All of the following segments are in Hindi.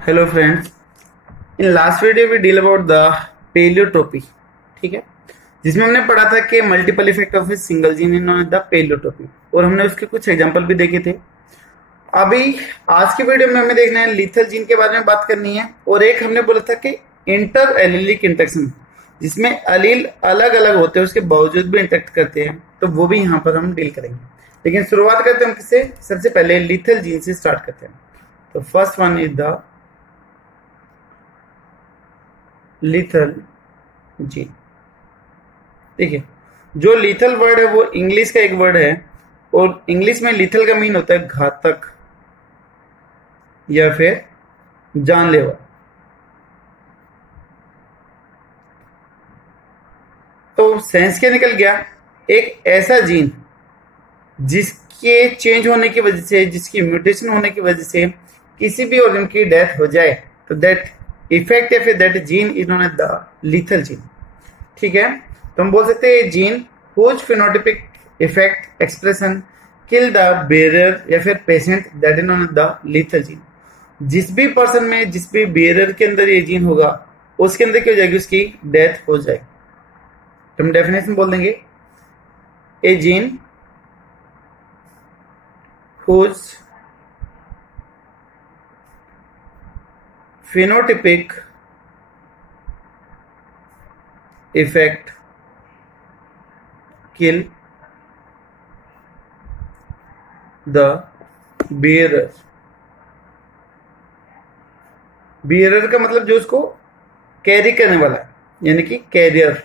Hello friends, in last video we deal about the pleiotropy. ठीक है, जिसमें हमने पढ़ा था कि multiple effect of a single gene in the pleiotropy, और हमने उसके कुछ एग्जांपल भी देखे थे। अभी आज की वीडियो में हमें देखना है लीथल जीन के बारे में बात करनी है, और एक हमने बोला था कि इंटर एलिलिक इंटरेक्शन, जिसमें अलील अलग अलग होते हैं उसके बावजूद भी इंटरेक्ट करते हैं, तो वो भी यहाँ पर हम डील करेंगे। लेकिन शुरुआत करते हैं हम किससे? सबसे पहले लीथल जीन से स्टार्ट करते हैं। तो first one is the lethal gene. देखिए, जो लीथल वर्ड है वो इंग्लिश का एक वर्ड है, और इंग्लिश में लीथल का मीन होता है घातक या फिर जानलेवा। तो सेंस क्या निकल गया? एक ऐसा जीन जिसके चेंज होने की वजह से, जिसकी म्यूटेशन होने की वजह से किसी भी ऑर्गन की डेथ हो जाए, तो दैट इफेक्ट या फिर that gene is known as the lethal gene. ठीक है, तो हम बोल सकते हैं gene whose phenotypic effect expression kill the bearer या फिर patient, that is known as the lethal gene. जिस भी पर्सन में, जिस भी बेरर के अंदर ये जीन होगा, उसके अंदर क्या हो जाएगी? उसकी डेथ हो जाएगी। तो हम डेफिनेशन बोल देंगे, a gene whose phenotypic effect kill the bearer। bearer का मतलब जो उसको कैरी करने वाला है, यानी कि कैरियर।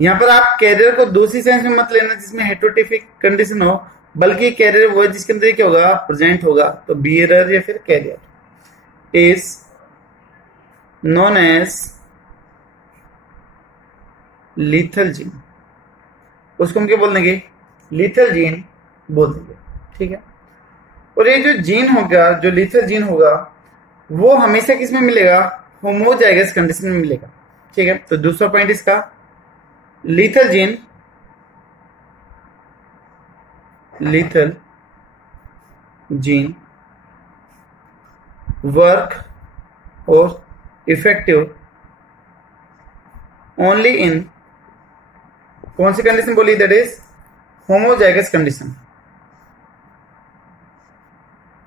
यहां पर आप कैरियर को दूसरी सेंस में मत लेना जिसमें हेटरोटिपिक कंडीशन हो, बल्कि कैरियर वो है जिसके अंदर क्या होगा? प्रेजेंट होगा। तो bearer या फिर career is known as lethal gene। उसको हम क्या बोल देंगे? lethal gene बोल देंगे। ठीक है, और ये जो जीन होगा, जो lethal gene होगा, वो हमेशा किस में मिलेगा? होमोजाइगस कंडीशन में मिलेगा। ठीक है, तो दूसरा पॉइंट इसका, lethal gene work or effective only in कौन सी कंडीशन बोली? That is homozygous condition.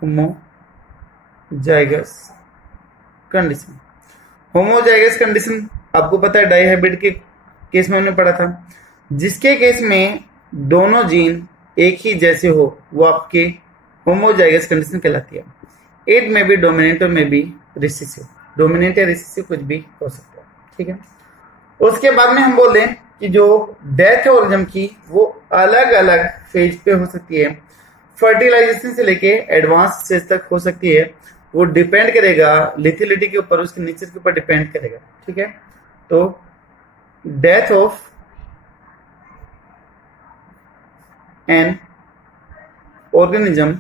Homozygous condition, homozygous condition आपको पता है डाइहाइब्रिड के केस में हमने पढ़ा था, जिसके केस में दोनों जीन एक ही जैसे हो, वो आपके होमोजाइगस कंडीशन कहलाती है। इट में बी डोमिनेंट और में बी रिसेसिव। डोमिनेंट या रिसेसिव कुछ भी हो सकता है। ठीक है, उसके बाद में हम बोल दें कि जो डेथ है ऑर्गेनिज्म की, वो अलग अलग फेज पे हो सकती है। फर्टिलाइजेशन से लेके एडवांस स्टेज तक हो सकती है। वो डिपेंड करेगा लिथिलिटी के ऊपर, उसके नेचर के ऊपर डिपेंड करेगा। ठीक है, तो death of an organism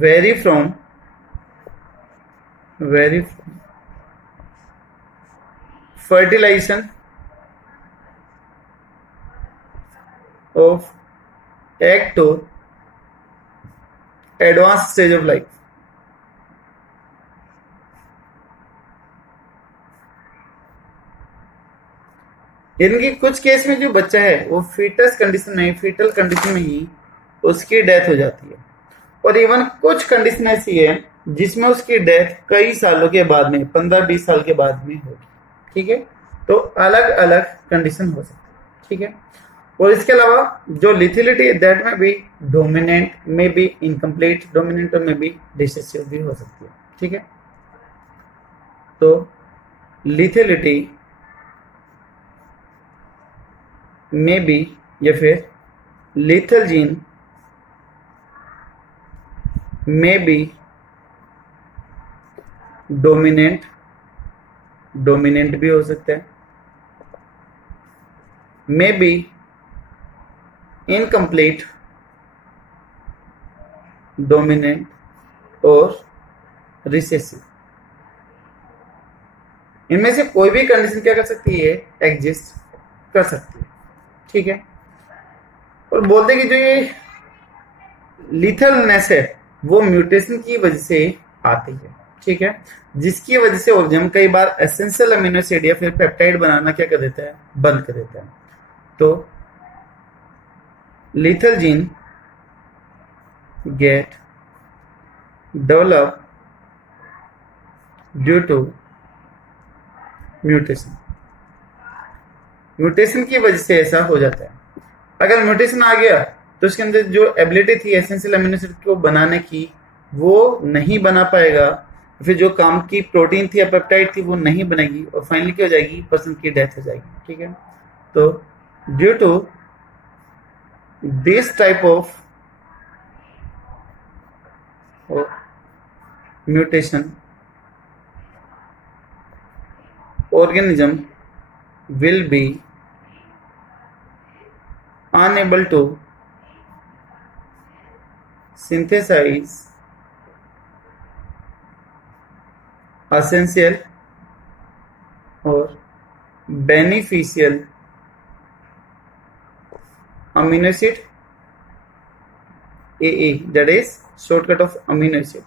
vary from fertilization of egg to advanced stage of life। इनकी कुछ केस में जो बच्चा है वो फीटस कंडीशन में, फीटल कंडीशन में ही उसकी डेथ हो जाती है, और इवन कुछ कंडीशन ऐसी है जिसमें उसकी डेथ कई सालों के बाद में, 15-20 साल के बाद में होगी। ठीक है, तो अलग अलग कंडीशन हो सकती है। ठीक है, और इसके अलावा जो लिथिलिटी दैट में भी डोमिनेंट, में भी इनकम्प्लीट डोमिनेंट, और में भी रिसेसिव भी हो सकती है। ठीक है, तो लिथिलिटी में भी या फिर लीथल जीन में बी डोमिनेंट भी हो सकता है, मे बी इनकम्प्लीट डोमिनेंट और रिसेसिव। इनमें से कोई भी कंडीशन क्या कर सकती है? एग्जिस्ट कर सकती है। ठीक है, और बोलते कि जो ये लीथलनेस है वो म्यूटेशन की वजह से आती है, ठीक है, जिसकी वजह से ऑर्गेनिज्म कई बार एसेंशियल अमीनो एसिड या फिर पेप्टाइड बनाना क्या कर देता है, बंद कर देता है। तो lethal gene get developed due to mutation. Mutation की वजह से ऐसा हो जाता है। अगर म्यूटेशन आ गया तो उसके अंदर जो एबिलिटी थी एसेंशियल अमीनो एसिड को बनाने की वो नहीं बना पाएगा, फिर जो काम की प्रोटीन थी या पेप्टाइड थी वो नहीं बनेगी और फाइनली क्या हो जाएगी, पर्सन की डेथ हो जाएगी, ठीक है। तो due to this type of mutation organism will be unable to synthesize essential or beneficial amino acid AA, that is shortcut of amino acid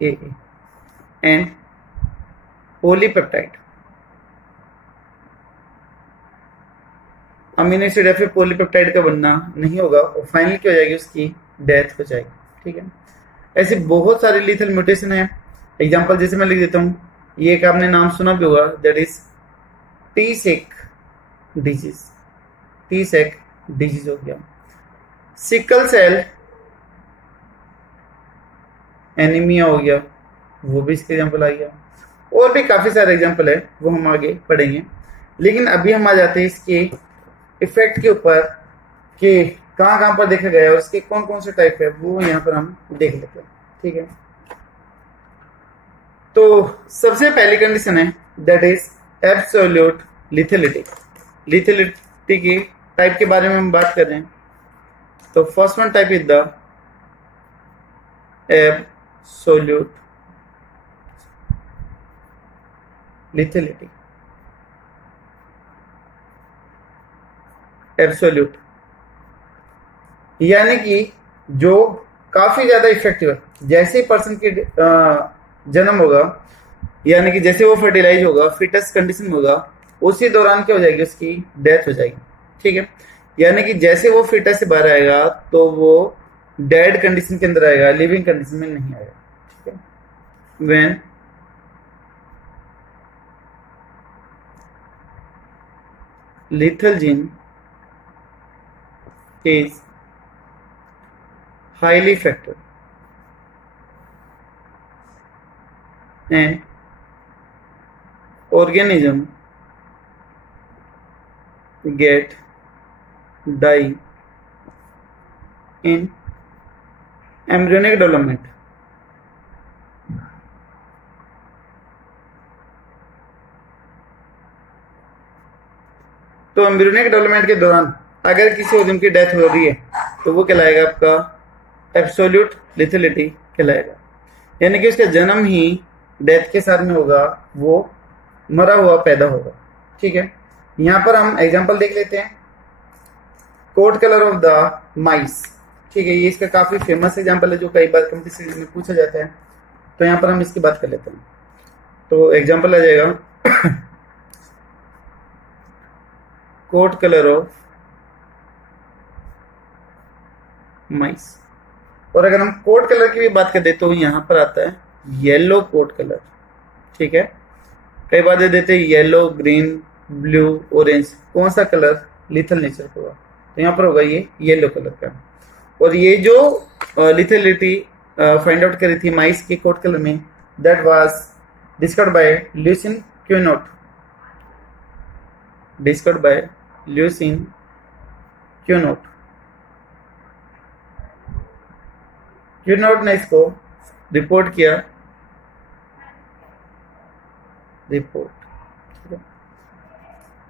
AA, and polypeptide amino acid या फिर पॉलीपेप्टाइड का बनना नहीं होगा और फाइनली क्या हो जाएगी, उसकी डेथ हो जाएगी, ठीक है। ऐसे बहुत सारे लीथल म्यूटेशन है। एग्जांपल जैसे मैं लिख देता हूं, ये एक आपने नाम सुना भी होगा, दैट इज टी-सेक डिजीज। टी-सेक डिजीज हो गया। सिकल सेल एनीमिया हो गया, वो भी इसके एग्जाम्पल आ गया। और भी काफी सारे एग्जाम्पल है, वो हम आगे पढ़ेंगे। लेकिन अभी हम आ जाते हैं इसके इफेक्ट के ऊपर कि कहां कहां पर देखा गया है और इसके कौन कौन से टाइप है, वो यहाँ पर हम देख लेते हैं, ठीक है। तो सबसे पहली कंडीशन है दैट इज एब्सोल्यूट लिथेलिटी। लिथेलिटी की टाइप के बारे में हम बात कर रहे हैं। तो first one type is the absolute lethality. Absolute यानी कि जो काफी ज्यादा इफेक्टिव है। जैसे ही पर्सन की जन्म होगा, यानी कि जैसे वो फर्टिलाइज होगा, फिटस कंडीशन होगा, उसी दौरान क्या हो जाएगी, उसकी डेथ हो जाएगी, ठीक है। यानी कि जैसे वो फिटस से बाहर आएगा तो वो डेड कंडीशन के अंदर आएगा, लिविंग कंडीशन में नहीं आएगा, ठीक है। When lethal gene is highly effective and organism get die in embryonic development। तो एम्ब्रियोनिक डेवलपमेंट के दौरान अगर किसी ऑर्गन की डेथ हो रही है तो वो कहलाएगा आपका एब्सोल्यूट लिथेलिटी कहलाएगा। यानी कि उसका जन्म ही डेथ के साथ में होगा, वो मरा हुआ पैदा होगा, ठीक है। यहां पर हम एग्जांपल देख लेते हैं। Coat colour of the mice, ठीक है, ये इसका काफी फेमस एग्जांपल है जो कई बार कॉम्पिटिशन में पूछा जाता है। तो यहां पर हम इसकी बात कर लेते हैं। तो एग्जांपल आ जाएगा कोट कलर ऑफ माइस। और अगर हम कोट कलर की भी बात कर दे तो यहां पर आता है येलो कोट कलर, ठीक है। कई बार दे देते हैं येलो, ग्रीन, ब्लू, ऑरेंज, कौन सा कलर लिथल नेचर का होगा, तो यहां पर होगा ये येलो कलर का। और ये जो लिथेलिटी फाइंड आउट करी थी माइस के कोट कलर में, that was discovered by Lucien Cuenot. Discovered by Lucien Cuenot. Cuenot ने इसको रिपोर्ट किया,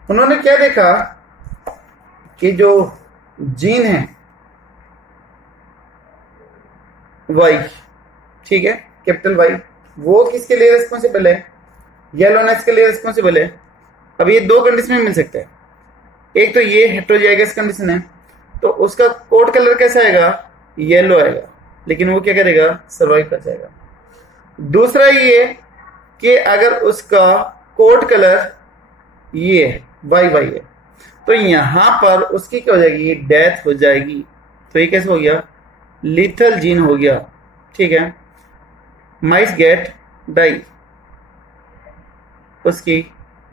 उन्होंने क्या देखा कि जो जीन है वाई, ठीक है, कैपिटल वाई, वो किसके लिए रिस्पॉन्सिबल है, येलोनेस के लिए रिस्पॉन्सिबल है। अब ये दो कंडीशन में मिल सकता है। एक तो ये हेटेरोजाइगस कंडीशन है, तो उसका कोट कलर कैसा आएगा, येलो आएगा, लेकिन वो क्या करेगा, सर्वाइव कर जाएगा। दूसरा ये कि अगर उसका कोट कलर ये है, वाई वाई है, तो यहां पर उसकी क्या हो जाएगी, डेथ हो जाएगी। तो ये कैसे हो गया, लीथल जीन हो गया। ठीक है, माइस गेट डाई, उसकी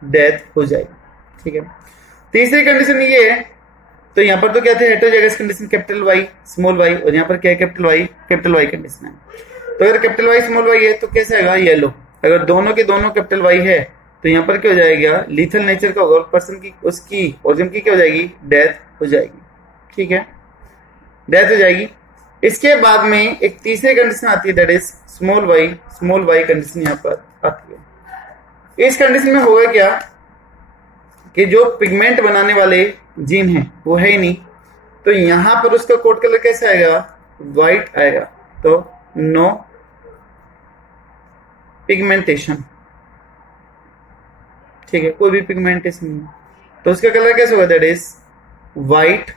डेथ हो जाएगी। ठीक है, तीसरी कंडीशन ये है, तो यहां पर तो क्या थे, heterozygous condition capital Y small Y, और यहां पर क्या है, कैपिटल वाई कंडीशन है। तो अगर कैपिटल वाई स्मॉल वाई है तो कैसे आएगा, येलो। अगर दोनों के दोनों कैपिटल वाई है तो यहाँ पर क्या हो जाएगा, लीथल नेचर का होगा, पर्सन की उसकी ऑर्गन की क्या हो जाएगी, डेथ हो जाएगी। ठीक है, डेथ हो जाएगी। इसके बाद में एक तीसरी कंडीशन आती है, that is small Y condition यहाँ पर आती है। इस कंडीशन में होगा क्या कि जो पिगमेंट बनाने वाले जीन है वो है ही नहीं, तो यहां पर उसका कोट कलर कैसे आएगा, व्हाइट आएगा। तो नो पिगमेंटेशन। ठीक है, कोई भी पिगमेंटेशन नहीं, तो उसका कलर कैसे होगा, that is white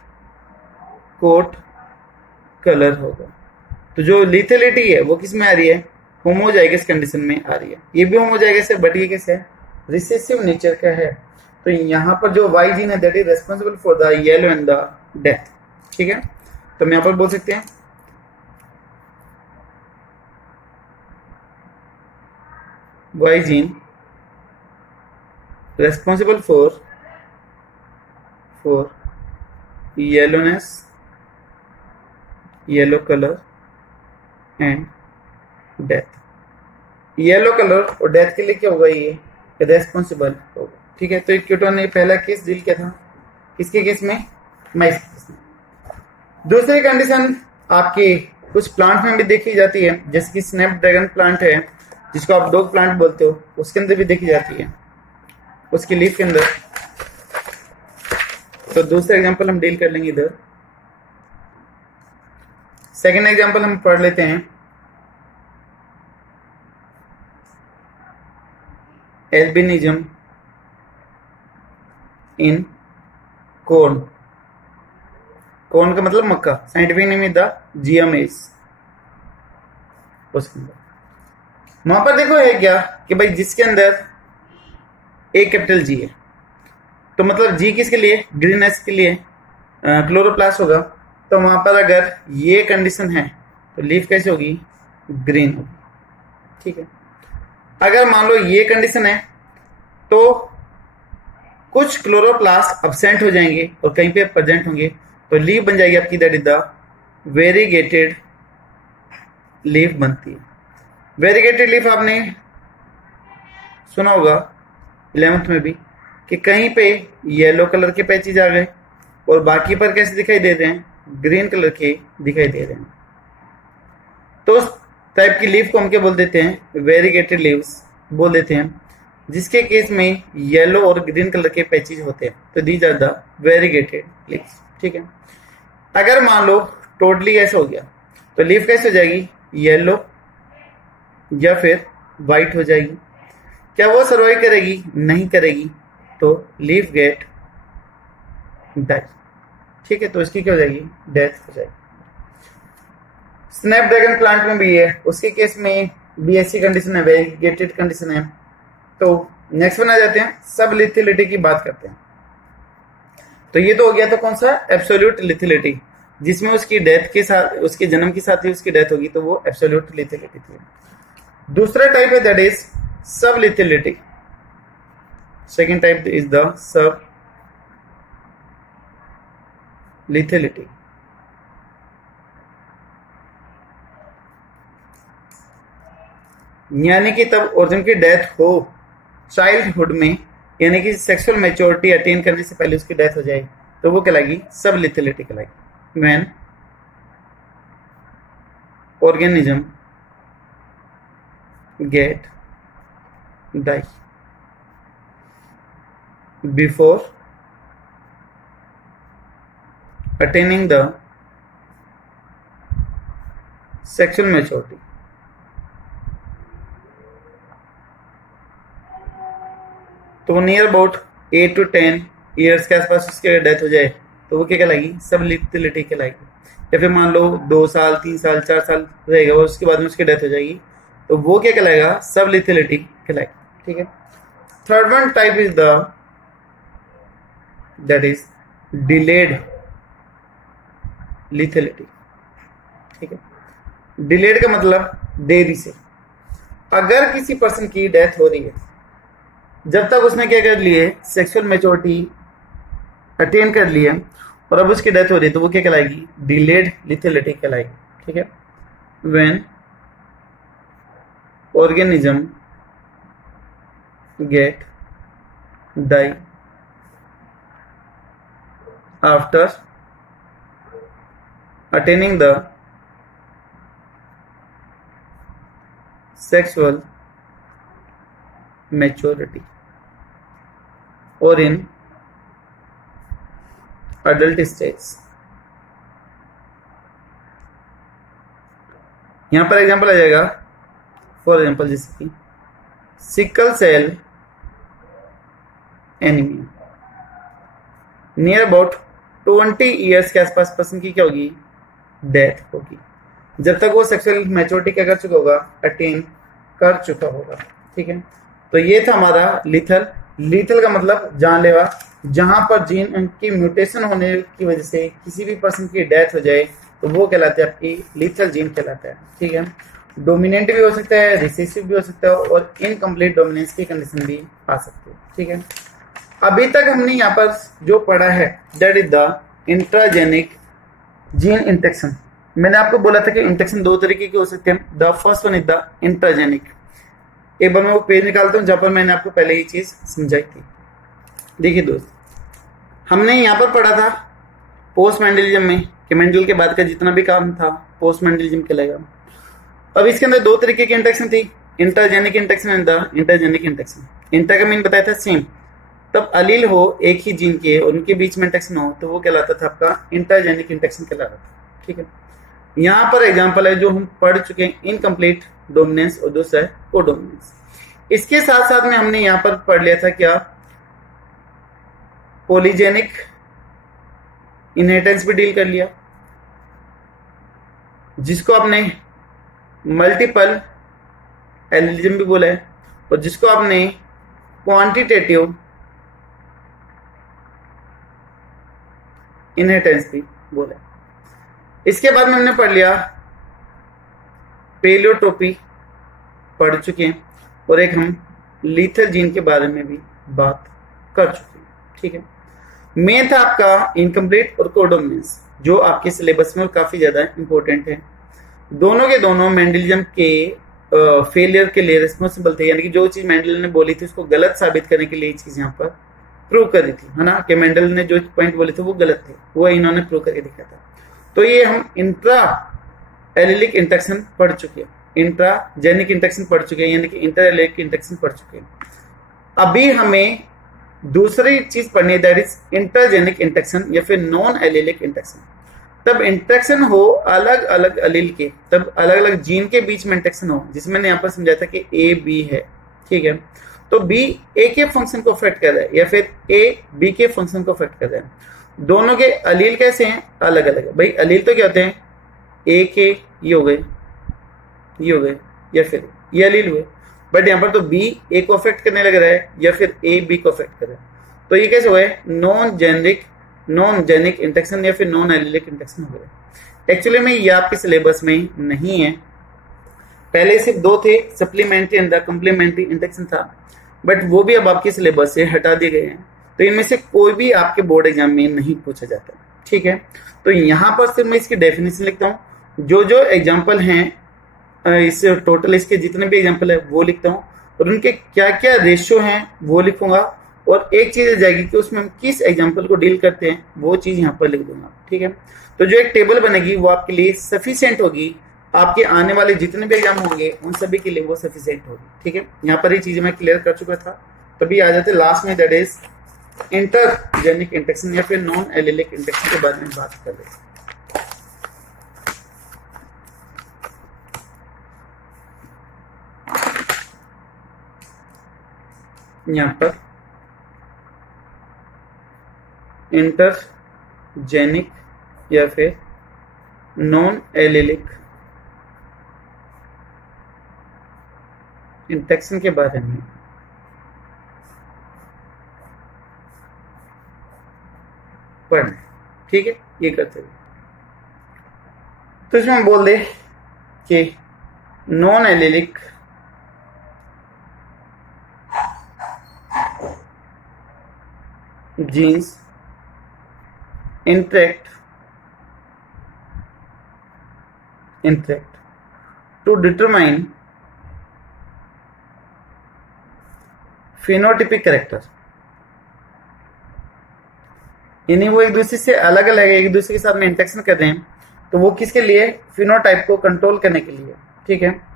coat colour होगा। तो जो लिथेलिटी है वो किस में आ रही है, होमोजाइगस कंडीशन में आ रही है। ये भी होमोजाइगस है, बट ये कैसे है, रिसेसिव नेचर का है। तो यहां पर जो वाई जीन है that is responsible for the yellow and the death. ठीक है, तो हम यहां पर बोल सकते हैं Y gene responsible for yellowness, yellow color and death। Yellow colour और डेथ के लिए क्या होगा, ये रेस्पॉन्सिबल होगा। ठीक है, तो एक क्यूटोन ने पहला केस डील किया था, किसके केस में, माइस केस में। दूसरी कंडीशन आपकी कुछ प्लांट में भी देखी जाती है, जैसे कि स्नैपड्रैगन प्लांट है, जिसको आप डॉग प्लांट बोलते हो, उसके अंदर भी देखी जाती है, उसकी लीफ के अंदर। तो दूसरा एग्जांपल हम डील कर लेंगे इधर। सेकंड एग्जांपल हम पढ़ लेते हैं, एल्बिनिज्म इन कॉर्न। कॉर्न का मतलब मक्का, साइंटिफिक नेम इज द जिया मेज। उसके अंदर वहां पर देखो है क्या कि भाई जिसके अंदर एक कैपिटल जी है, तो मतलब जी किसके लिए, ग्रीननेस के लिए, क्लोरोप्लास्ट होगा। तो वहां पर अगर ये कंडीशन है तो लीफ कैसे होगी, ग्रीन होगी। ठीक है, अगर मान लो ये कंडीशन है तो कुछ क्लोरोप्लास्ट अब्सेंट हो जाएंगे और कहीं पे प्रेजेंट होंगे, तो लीफ बन जाएगी आपकी, that is the variegated leaf बनती है। वेरीगेटेड लीफ आपने सुना होगा 11th में भी कि कहीं पे येलो कलर के पैचेज आ गए और बाकी पर कैसे दिखाई दे रहे हैं, ग्रीन कलर के दिखाई दे रहे हैं। तो उस टाइप की लीफ को हम क्या बोल देते हैं, वेरीगेटेड लीव्स बोल देते हैं, जिसके केस में येलो और ग्रीन कलर के पैचेज होते हैं। तो these are the variegated leaves. ठीक है, अगर मान लो टोटली ऐसा हो गया तो लीफ कैसे हो जाएगी, येलो या फिर व्हाइट हो जाएगी। क्या वो सर्वाइव करेगी, नहीं करेगी, तो लीफ गेट डाई। ठीक है, तो इसकी क्या हो जाएगी, डेथ हो जाएगी। स्नैपड्रैगन प्लांट में भी है, उसके केस में भी ऐसी कंडीशन है, वेरीगेटेड कंडीशन है। तो नेक्स्ट वन आ जाते हैं, सब लिथिलिटी की बात करते हैं। तो ये तो हो गया था कौन सा, एब्सोल्यूट लिथिलिटी, जिसमें उसकी डेथ के साथ, उसके जन्म के साथ ही उसकी डेथ होगी, तो वो एब्सोल्यूट लिथिलिटी थी। दूसरा टाइप है that is sub lethality. Second type is the sub lethality. यानी कि तब ऑर्गन की डेथ हो चाइल्डहुड में, यानी कि सेक्सुअल मैच्योरिटी अटेन करने से पहले उसकी डेथ हो जाए, तो वो कहलाएगी सब लिथिलिटी कहलाएगी। When organism get die before attaining the sexual maturity। तो नियर अबाउट 8 to 10 ईयर्स के आसपास उसकी डेथ हो जाए तो वो क्या कहलाएगी, सब लिथिलिटी कहलाएगी। या फिर मान लो 2 साल 3 साल 4 साल रहेगा और उसके बाद में उसकी डेथ हो जाएगी, तो वो क्या कहलाएगा? सब लिथेलिटी कहलाएगा। ठीक है। Third one type is that is delayed lethality. ठीक है। डिलेड का मतलब देरी से। अगर किसी पर्सन की डेथ हो रही है, जब तक उसने क्या कर लिए, सेक्सुअल मैच्योरिटी अटेन कर लिया और अब उसकी डेथ हो रही है, तो वो क्या कहलाएगी? डिलेड लिथेलिटी कहलाएगी। ठीक है। When organism get die after attaining the sexual maturity or in adult stage। यहां पर एग्जांपल आ जाएगा, फॉर एग्जांपल जैसे कि sickle cell anaemia. Near about 20 years के आसपास पर्सन की क्या होगी? डेथ होगी, जब तक वो सेक्सुअल मैच्योरिटी क्या कर चुका होगा? अटेन कर चुका होगा। ठीक है। तो ये था हमारा लिथल। लिथल का मतलब जानलेवा, जहां पर जीन की म्यूटेशन होने की वजह से किसी भी पर्सन की डेथ हो जाए तो वो कहलाते हैं आपकी लिथल जीन कहलाता है। ठीक है। डोमिनेंट भी हो सकता है, रिसेसिव भी हो सकता है और इनकम्प्लीट डोमिनेंस की कंडीशन भी आ सकती है। ठीक है। अभी तक हमने यहाँ पर जो पढ़ा है that is the intragenic gene interaction. मैंने आपको बोला था कि इंटेक्शन 2 तरीके के हो सकते हैं। The first one is the intragenic. एक बार मैं वो पेज निकालता हूं जहां पर मैंने आपको पहले ये चीज समझाई थी। देखिए दोस्त, हमने यहां पर पढ़ा था पोस्ट मेंडलिज्म में कि मेंडल के बाद का जितना भी काम था पोस्ट मेंडलिज्म कहलाएगा। अब इसके अंदर 2 तरीके की इंटेक्शन थी, intragenic interaction and the intergenic interaction. Inter का मीन बताया था सेम, तब अलील हो एक ही जीन के और उनके बीच में इंटेक्शन हो तो वो कहलाता था आपका इंटरजेनिक इंटेक्शन कहलाता था। ठीक है। यहां पर एग्जांपल है जो हम पढ़ चुके हैं, इनकम्प्लीट डोमिनेंस और दूसरा है कोडोमिनेंस। इसके साथ साथ में हमने यहां पर पढ़ लिया था क्या? पॉलीजेनिक इनहेरिटेंस भी डील कर लिया, जिसको आपने मल्टीपल एलिलिज्म भी बोला है और जिसको आपने क्वांटिटेटिव इनहेरिटेंस भी बोला है। इसके बाद में हमने पढ़ लिया पेलियोट्रोपी पढ़ चुके हैं और एक हम लीथल जीन के बारे में भी बात कर चुके हैं। ठीक है। मेन था आपका इनकम्प्लीट और कोडोमिनेंस जो आपके सिलेबस में काफी ज्यादा इंपॉर्टेंट है। दोनों के दोनों मेंडलिज्म के फेलियर के लिए रिस्पॉन्सिबल थे, यानी कि जो चीज मेंडल ने बोली थी उसको गलत साबित करने के लिए ये चीज यहाँ पर प्रूव करी थी, है ना, कि मेंडल ने जो पॉइंट बोले थे वो गलत थे, वो इन्होंने प्रूव करके दिखाया था। तो ये हम इंट्रा एलिलिक इंटेक्शन पढ़ चुके हैं, इंट्राजेनिक इंटेक्शन पढ़ चुके हैं, यानी कि इंटर एलिलिक इंटेक्शन पढ़ चुके हैं। अभी हमें दूसरी चीज पढ़नी है दैट इज इंटरजेनिक इंटेक्शन या फिर नॉन एलिलिक इंटेक्शन। तब इंटेक्शन हो अलग अलग अलील के, तब अलग अलग जीन के बीच में इंटेक्शन हो, जिसमें मैंने यहाँ पर समझाया था कि ए बी है। ठीक है। तो बी ए के फंक्शन को अफेक्ट कर रहा है या फिर ए बी के फंक्शन को अफेक्ट कर रहा है। दोनों के अलील कैसे हैं? अलग अलग है भाई। अलील तो क्या होते हैं? ए के ये हो गए, ये हो गए, या फिर ये अलील हुए, बट यहाँ पर तो बी ए को अफेक्ट करने लग रहा है या फिर ए बी को अफेक्ट कर रहा है। तो ये कैसे हुए? नॉन जेनिक इंटेक्शन या फिर नॉन एलिलिक इंटेक्शन हो गया। एक्चुअली में ये आपके सिलेबस में नहीं है, पहले सिर्फ 2 थे, सप्लीमेंट्री एंड कम्प्लीमेंट्री इंटेक्शन था, बट वो भी अब आपके सिलेबस से हटा दिए गए हैं। तो इनमें से कोई भी आपके बोर्ड एग्जाम में नहीं पूछा जाता। ठीक है। तो यहां पर सिर्फ मैं इसकी डेफिनेशन लिखता हूं, जो जो एग्जाम्पल हैं इस टोटल इसके जितने भी एग्जाम्पल है वो लिखता हूँ और उनके क्या क्या रेशियो हैं वो लिखूंगा, और एक चीज आ जाएगी कि उसमें हम किस एग्जाम्पल को डील करते हैं वो चीज यहाँ पर लिख दूंगा। ठीक है। तो जो एक टेबल बनेगी वो आपके लिए सफिशिएंट होगी, आपके आने वाले जितने भी एग्जाम होंगे उन सभी के लिए वो सफिशिएंट होगी। ठीक है। यहाँ पर ये चीजें मैं क्लियर कर चुका था। तभी आ जाते लास्ट में, दैट इज इंटरजेनिक इंटेक्शन या फिर नॉन एलिलिक इंटेक्शन के बारे में बात कर रहे हैं। यहाँ पर इंटरजेनिक या फिर नॉन एलिलिक इंटरेक्शन के बारे में पढ़ना, ठीक है, ये करते हैं। तो इसमें हम बोल दे कि non allelic genes interact to determine phenotypic character, यानी वो एक दूसरे से अलग अलग है, एक दूसरे के साथ में इंटरेक्शन कर रहे हैं, तो वो किसके लिए, फिनोटाइप को कंट्रोल करने के लिए, ठीक है।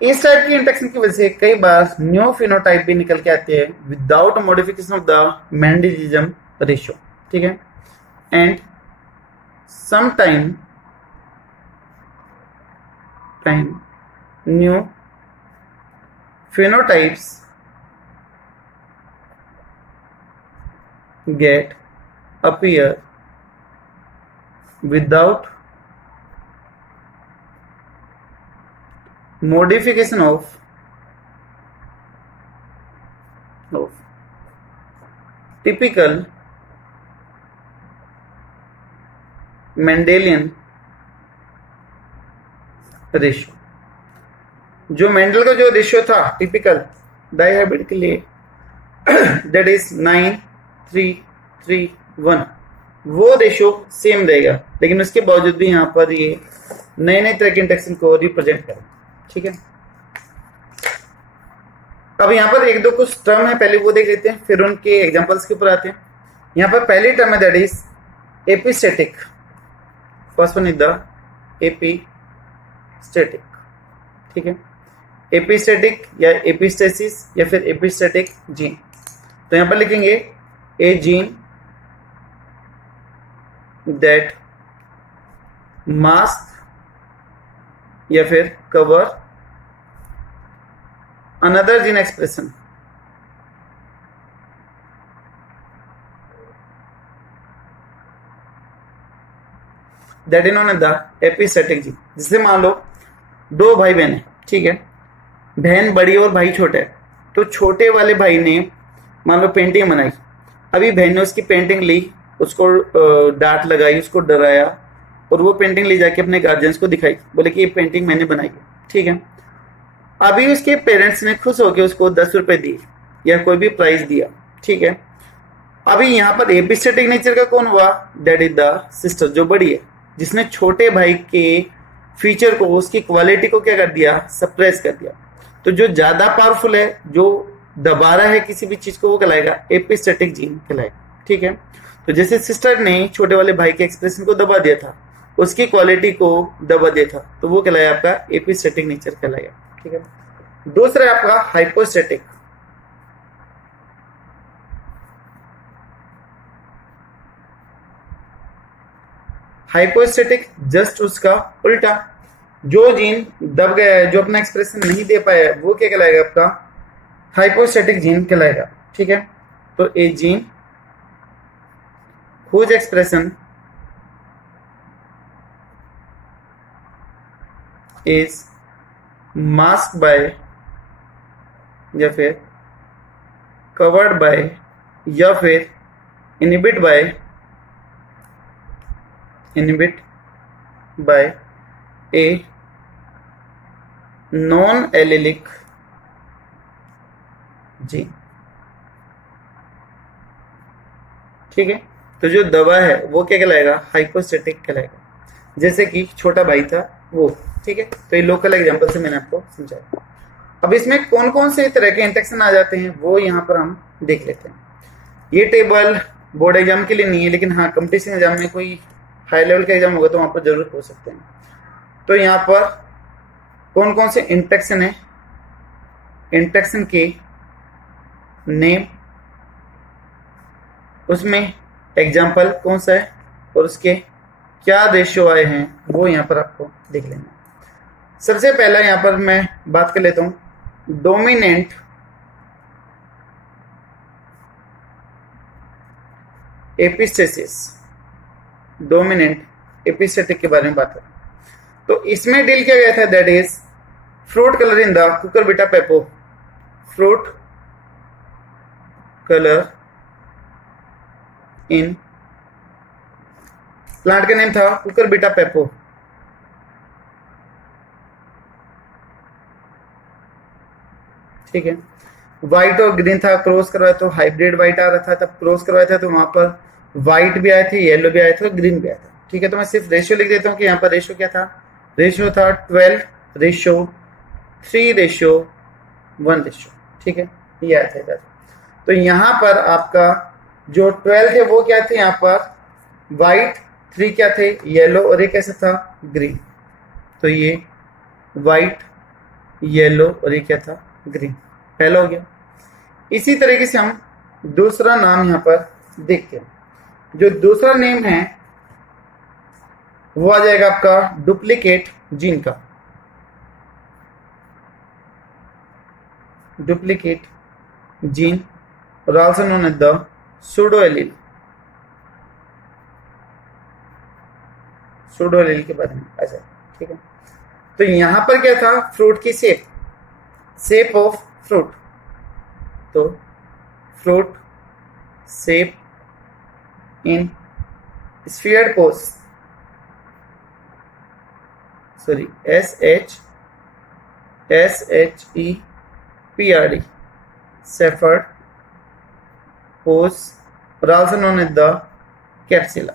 इस टाइप की इंटरेक्शन की वजह से कई बार न्यू फिनोटाइप भी निकल के आते हैं without modification of the Mendelism ratio, ठीक है। And sometime new phenotypes appear without modification of typical Mendelian ratio. जो मेंडल का जो रेशियो था टिपिकल डायहाइब्रिड के लिए दैट इज 9:3:3:1, वो रेशियो सेम रहेगा, लेकिन उसके बावजूद भी यहां पर ये नए नए तरह के इंटरेक्शन को रिप्रेजेंट करें, ठीक है। अब यहां पर एक दो कुछ टर्म है, पहले वो देख लेते हैं, फिर उनके एग्जांपल्स के ऊपर आते हैं। यहां पर पहली टर्म है that is epistatic. First one is the epistatic, ठीक है। एपिस्टेटिक या एपिस्टेसिस या फिर एपिस्टेटिक जीन, तो यहां पर लिखेंगे ए जीन दैट मास्क या फिर cover another gene expression that is known as the epistatic gene. जिससे मान लो दो भाई बहन है, ठीक है, बहन बड़ी और भाई छोटा है, तो छोटे वाले भाई ने मान लो पेंटिंग बनाई, अभी बहन ने उसकी पेंटिंग ली, उसको डांट लगाई, उसको डराया, और वो पेंटिंग ले जाके अपने गार्जियंस को दिखाई, बोले कि ये पेंटिंग मैंने बनाई है, ठीक है। अभी उसके पेरेंट्स ने खुश होकर उसको 10 रुपए दिए या कोई भी प्राइज दिया, ठीक है। अभी यहाँ पर एपिस्टेटिक नेचर का कौन हुआ, दैट इज द सिस्टर, जो बड़ी है, जिसने छोटे भाई के फीचर को, उसकी क्वालिटी को क्या कर दिया, सप्रेस कर दिया। तो जो ज्यादा पावरफुल है, जो दबा रहा है किसी भी चीज को, वो कहलाएगा एपिस्टेटिक जीन कहलाएगा, ठीक है। तो जैसे सिस्टर ने छोटे वाले भाई के एक्सप्रेशन को दबा दिया था, उसकी क्वालिटी को दबा दिया था, तो वो कहलाया आपका एपिस्टेटिक नेचर कहलाएगा, ठीक है। दूसरा है आपका हाइपोस्टेटिक। हाइपोस्टेटिक जस्ट उसका उल्टा, जो जीन दब गया है, जो अपना एक्सप्रेशन नहीं दे पाया है, वो क्या कहलाएगा, आपका हाइपोस्टेटिक जीन कहलाएगा, ठीक है। तो a gene whose expression is mask by या फिर कवर्ड बाय या फिर inhibit by a non allelic gene, ठीक है। तो जो दवा है वो क्या कहलाएगा, हाइपोस्टेटिक कहलाएगा। जैसे कि छोटा भाई था वो, ठीक है। तो ये लोकल एग्जांपल से मैंने आपको समझाया। अब इसमें कौन कौन से तरह के इंटरेक्शन आ जाते हैं वो यहाँ पर हम देख लेते हैं। ये टेबल बोर्ड एग्जाम के लिए नहीं है, लेकिन हाँ कंपटीशन एग्जाम में कोई हाई लेवल का एग्जाम होगा तो वहां पर जरूर हो सकते हैं। तो यहाँ पर कौन कौन से इंटरेक्शन है, इंटरेक्शन के नेम, उसमें एग्जाम्पल कौन सा है और उसके क्या रेशियो आए हैं, वो यहाँ पर आपको देख लेना। सबसे पहला यहाँ पर मैं बात कर लेता हूं डोमिनेंट एपिस्टेसिस। डोमिनेंट एपिस्टेटिक के बारे में बात करें तो इसमें डील किया गया था, that is fruit colour in the Cucurbita पेपो। Fruit colour in, plant का नेम था कुकुरबिटा पेपो। ठीक है, व्हाइट और ग्रीन था, क्रॉस करवाया तो हाइब्रिड व्हाइट आ रहा था, तब क्रॉस करवाया था तो वहां पर व्हाइट भी आए थे, येलो भी आए थे और ग्रीन भी आया था। ठीक है, तो मैं सिर्फ रेशियो लिख देता हूं कि यहाँ पर रेशियो क्या था। रेशियो था 12:3:1 रेशियो। ठीक है, ये आया था इधर। तो यहाँ पर आपका जो 12 थे वो क्या थे, यहाँ पर व्हाइट, 3 क्या थे, येलो और ये कैसा था, ग्रीन। तो ये व्हाइट, येलो और ये क्या था, ग्रीन। पहला हो गया। इसी तरीके से हम दूसरा नाम यहां पर देखते हैं। जो दूसरा नेम है वो आ जाएगा आपका डुप्लीकेट जीन का। डुप्लीकेट जीन और also known as the pseudo allele. Pseudo allele के बारे में ऐसा। ठीक है, तो यहां पर क्या था, फ्रूट की शेप ऑफ फ्रूट। तो fruit shape in sphered purse, sorry SHEPRD, shepherd purse और also known as the Capsella.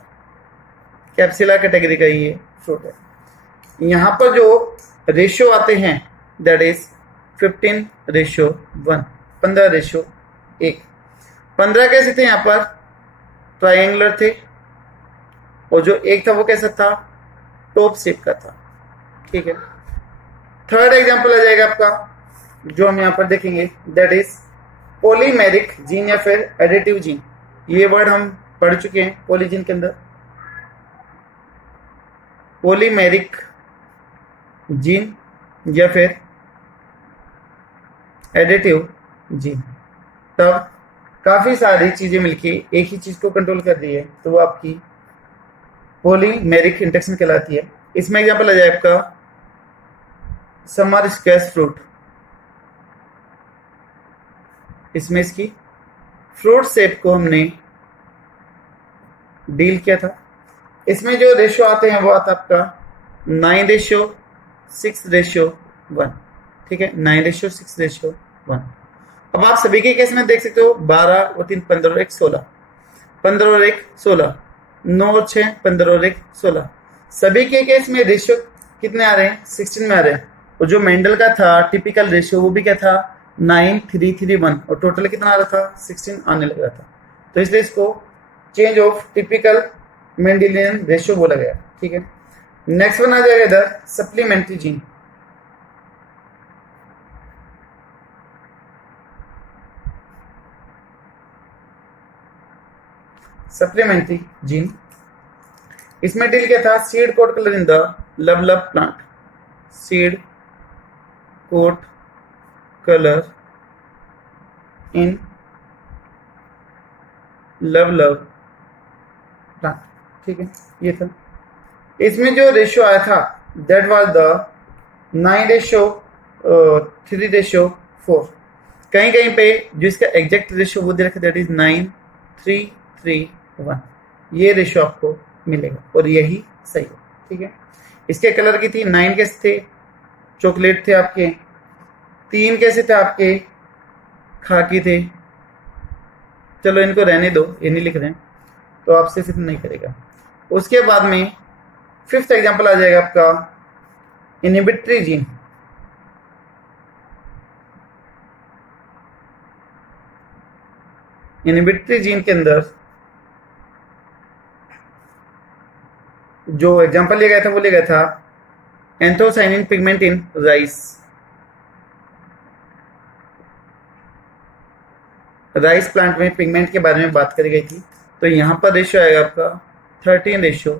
Capsella category का ये फ्रूट है। यहां पर जो रेशियो आते हैं दैट इज 15:1, 15:1। 15 कैसे थे, यहाँ पर ट्रायंगुलर थे और जो एक था वो कैसा था, टॉप शेप का था। ठीक है, थर्ड एग्जांपल आ जाएगा आपका जो हम यहाँ पर देखेंगे, दैट इज पॉलीमेरिक जीन या फिर एडिटिव जीन। ये वर्ड हम पढ़ चुके हैं पॉलीजीन के अंदर। पॉलीमेरिक जीन या फिर एडिटिव जीन, तब काफी सारी चीजें मिलके एक ही चीज को कंट्रोल कर रही है तो वो आपकी पॉलीमेरिक इंटरेक्शन कहलाती है। इसमें एग्जांपल आ जाए आपका समर स्क्वैश फ्रूट। इसमें इसकी फ्रूट शेप को हमने डील किया था। इसमें जो रेशियो आते हैं वो आता आपका 9:6:1। ठीक है, 9:6:1। अब आप सभी के केस में देख सकते हो 12 और 3 15 और 1 16, 15 और 1 16, 9 और 6 15 और 1 16। सभी के केस में रेशियो कितने आ रहे हैं, 16 में आ रहे हैं। और जो मेंडल का था टिपिकल रेशियो वो भी क्या था, 9:3:1 और टोटल कितना आ रहा था, 16 आने लग रहा था। तो इसलिए इसको change of typical Mendelian ratio बोला गया। ठीक है, नेक्स्ट वन आ जाएगा इधर सप्लीमेंट्री जीन। सप्लीमेंट्री जीन, इसमें डील किया था seed coat colour in the लवलव plant. Seed coat colour in लवलव plant. ठीक है, ये था। इसमें जो रेशियो आया था दैट वाज द 9:3:4। कहीं कहीं पे जो इसका एग्जैक्ट रेशियो वो दे रखा दैट इज 9:3:1। ये रेशियो आपको मिलेगा और यही सही है। ठीक है, इसके कलर की थी 9 कैसे थे, चॉकलेट थे आपके, 3 कैसे थे आपके, खाकी थे। चलो इनको रहने दो, ये नहीं लिख रहे हैं तो आपसे फिर नहीं करेगा। उसके बाद में 5th एग्जांपल आ जाएगा आपका इनहिबिटरी जीन। इनहिबिटरी जीन के अंदर जो एग्जांपल लिया गया था वो लिया गया था anthocyanin pigment in rice. Rice plant में पिगमेंट के बारे में बात करी गई थी। तो यहां पर रेशियो आएगा आपका 13:3।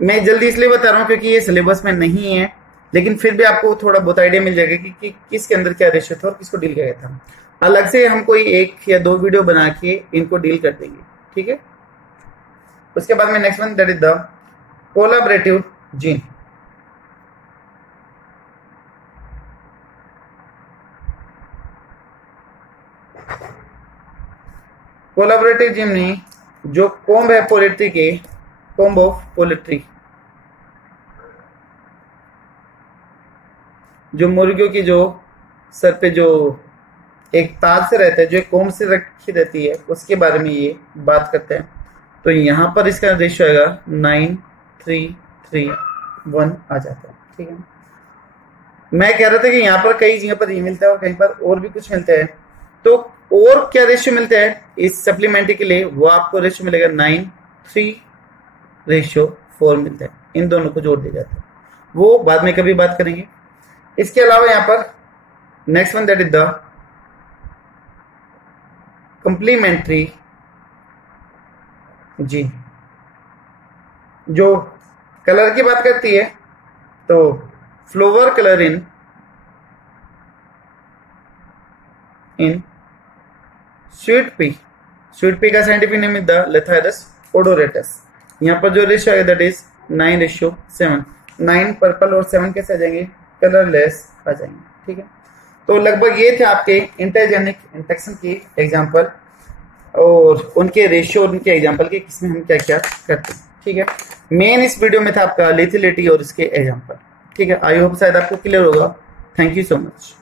मैं जल्दी इसलिए बता रहा हूं क्योंकि ये सिलेबस में नहीं है, लेकिन फिर भी आपको थोड़ा बहुत आइडिया मिल जाएगा कि किसके अंदर क्या रेशियो था और किसको डील किया गया था। अलग से हम कोई 1 या 2 वीडियो बना के इनको डील कर देंगे। ठीक है, उसके बाद में next one that is the collaborative gene. Collaborative gene में जो कोम्ब है पोलिट्री के, कोम्ब ऑफ पोलिट्री, जो मुर्गियों की जो सर पे जो एक ताज से रहता है, जो एक कोम्ब से रखी रहती है, उसके बारे में ये बात करते हैं। तो यहाँ पर इसका रेशियो आएगा 9:3:3:1 आ जाता है। ठीक है, मैं कह रहा था कि यहाँ पर कई जगह पर ये मिलता है और कहीं पर और भी कुछ मिलता है। तो और क्या रेशियो मिलता है इस सप्लीमेंट्री के लिए, वो आपको रेशियो मिलेगा 9:3:4 मिलता है। इन दोनों को जोड़ दिया जाता है, वो बाद में कभी बात करेंगे। इसके अलावा यहाँ पर next one that is the complementary gene, जो कलर की बात करती है। तो flower colour in sweet pea, sweet pea का साइंटिफिक नेम इज द लेथाइरस ओडोरेटस। यहाँ पर जो रेशियो आएगा दैट इज 9:7। 9 पर्पल और 7 कैसे आ जाएंगे, कलरलेस आ जाएंगे। ठीक है, तो लगभग ये थे आपके इंटरजेनिक इंटरेक्शन के एग्जाम्पल और उनके रेशियो और उनके एग्जाम्पल के किसमें हम क्या क्या करते हैं। ठीक है, मेन इस वीडियो में था आपका लेथिलिटी और इसके एग्जाम्पल। ठीक है, आई होप शायद आपको क्लियर होगा। Thank you so much.